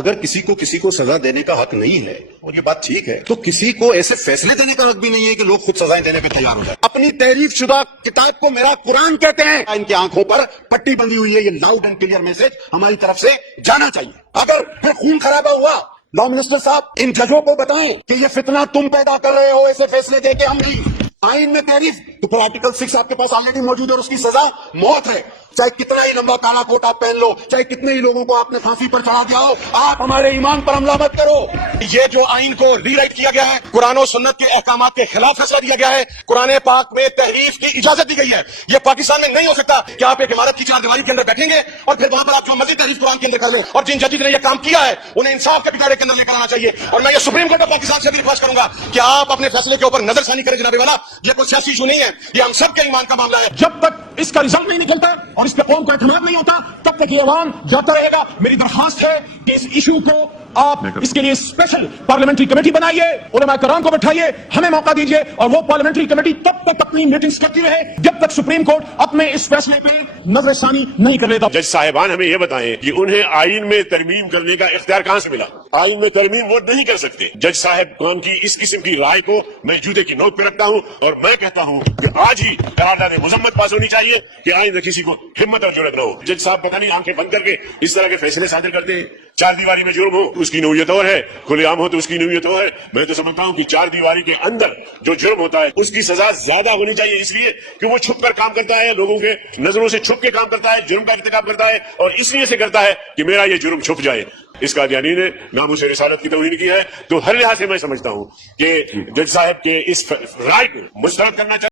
اگر کسی کو سزا دینے کا حق نہیں ہے اور یہ بات ٹھیک ہے تو کسی کو ایسے فیصلے دینے کا حق بھی نہیں ہے کہ لوگ خود سزائیں دینے پہ تیار ہو جائیں. اپنی تحریف شدہ کتاب کو میرا قرآن کہتے ہیں. ان کی آنکھوں پر پٹی بندھی ہوئی ہے. یہ لاؤڈ اینڈ کلیئر میسج ہماری طرف سے جانا چاہیے. اگر پھر خون خرابہ ہوا، لا منسٹر صاحب ان ججوں کو بتائیں کہ یہ فتنہ تم پیدا کر رہے ہو ایسے فیصلے دے کے. ہم نہیں. آئین میں تحریف تو پھر آرٹیکل 6 آپ کے پاس آلریڈی موجود ہے اور اس کی سزا موت ہے. چاہے کتنا ہی لمبا کالا کوٹ آپ پہن لو، چاہے کتنے ہی لوگوں کو آپ نے پھانسی پر چڑھا دیا ہو، آپ ہمارے ایمان پر حملہ مت کرو. یہ جو آئین کو ری رائٹ کیا گیا ہے، قرآن و سنت کے احکامات کے خلاف فیصلہ دیا گیا ہے. قرآن پاک میں تحریف کی اجازت دی گئی ہے. یہ پاکستان میں نہیں ہو سکتا کہ آپ ایک عمارت کی چار دیواری کے اندر بیٹھیں گے اور پھر وہاں پر آپ جو مرضی تحریف قرآن کے اندر کر لیں. اور جن ججز نے یہ کام کیا ہے انہیں انصاف کے پٹاڑے کے اندر لے کر آنا چاہیے. اور میں یہ سپریم کورٹ آف پاکستان سے بھی درخواست کروں گا کہ آپ اپنے فیصلے کے اوپر نظر ثانی کریں. جناب والا، یہ کوئی سیاسی ایشو نہیں ہے، یہ ہم سب کے ایمان کا معاملہ ہے. جب تک اس کا رزلٹ نہیں نکلتا اور اس پہ قوم کو اعتماد نہیں ہوتا تب تک یہ عوام جاتا رہے گا. میری درخواست ہے کہ اس ایشو کو آپ اس کے لیے اسپیشل پارلیمنٹری کمیٹی بنائیے، علماء کرام کو بٹھائیے، ہمیں موقع دیجیے اور وہ پارلیمنٹری کمیٹی تب تک اپنی میٹنگز کرتی رہے جب تک سپریم کورٹ اپنے اس فیصلے پہ نظر ثانی نہیں کر لیتا. جج صاحبان ہمیں یہ بتائیں کہ انہیں آئین میں ترمیم کرنے کا اختیار کہاں سے ملا؟ آئین میں ترمیم وہ نہیں کر سکتے. جج صاحب کون کی اس قسم کی رائے کو میں جوتے کی نوک پہ رکھتا ہوں اور میں کہتا ہوں کہ آج ہی قرارداد مذمت پاس ہونی چاہیے کہ آئندہ کسی کو ہمت اور جرأت نہ ہو. جج صاحب پتہ نہیں آنکھیں بند کر کے اس طرح کے فیصلے صادر کرتے ہیں. چار دیواری میں جرم ہو اس کی نوعیت اور ہے، کھلے عام ہو تو اس کی نوعیت اور ہے. میں تو سمجھتا ہوں کہ چار دیواری کے اندر جو جرم ہوتا ہے اس کی سزا زیادہ ہونی چاہیے، اس لیے کہ وہ چھپ کر کام کرتا ہے، لوگوں کے نظروں سے چھپ کے کام کرتا ہے، جرم کا ارتکاب کرتا ہے اور اس لیے سے کرتا ہے کہ میرا یہ جرم چھپ جائے. اس قادیانی نے ناموس رسالت کی توہین کی ہے. تو ہر لحاظ سے میں سمجھتا ہوں کہ جج صاحب کے اس رائے کو مسترد کرنا چاہیے.